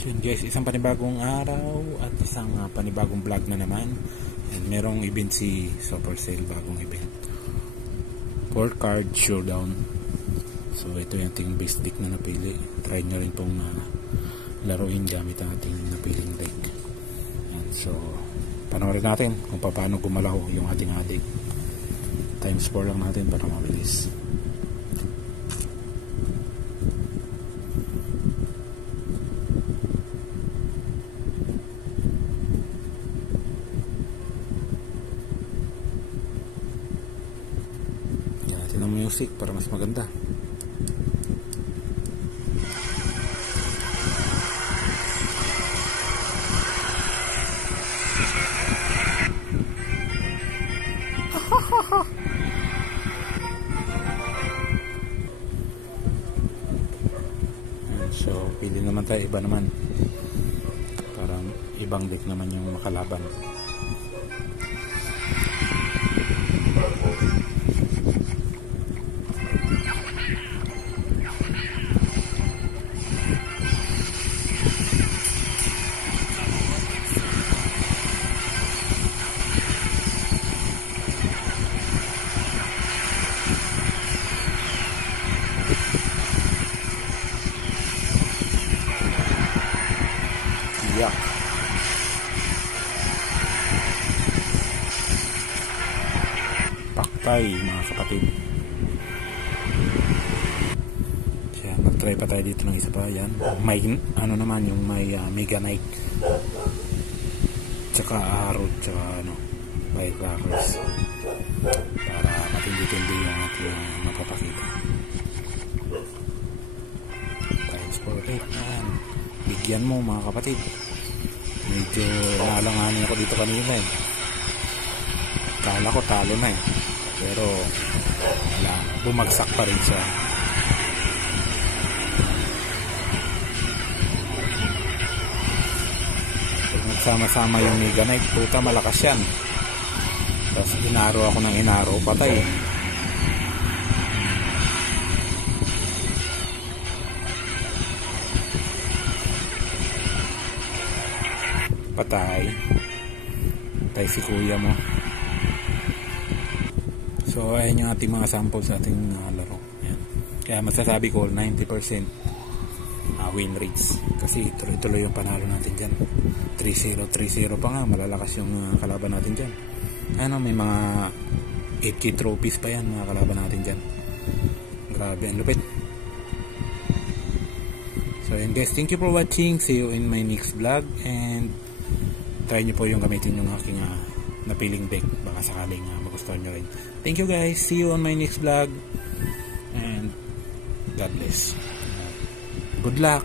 So yun guys, isang panibagong araw at isang panibagong vlog na naman. And merong event si Supercell, bagong event. 4 card showdown. So ito yung ating base deck na napili. Try nyo rin pong laruin gamit ang ating napiling deck. And so panoorin natin kung paano gumalaw yung ating deck. Times 4 lang natin para mabilis. Ng music para mas maganda. So pili naman tayo, iba naman, para ibang deck naman yung makalaban. Yak. Paktay mga kapatid. Kaya mag-try pa tayo dito ng isa pa. Yan. May ano naman yung may Mega Knight. Tsaka Arrow. Tsaka Firecrackers. Para matindi-tindi yung ating mapapakita. Times 4 yan. Bigyan mo mga kapatid. Medyo naalanganin ako dito kanina eh. Kala ko talo na eh. Pero wala, bumagsak pa rin siya. Pag nagsama-sama yung Mega Knight, puta malakas yan. Tapos inaro ako ng inaro, patay eh. Patay si kuya mo. So ayan yung ating mga sample sa ating laro. Ayan. Kaya masasabi ko 90% win rates, kasi tuloy-tuloy yung panalo natin dyan. 3-0 pa nga, malalakas yung kalaban natin dyan. Ano, may mga 8k trophies pa yan mga kalaban natin dyan. Grabe, ang lupit. So ayan guys, thank you for watching. See you in my next vlog, and try nyo po yung gamitin yung aking napiling deck. Baka sakaling magustuhan nyo rin. Thank you guys. See you on my next vlog. And God bless. Good luck.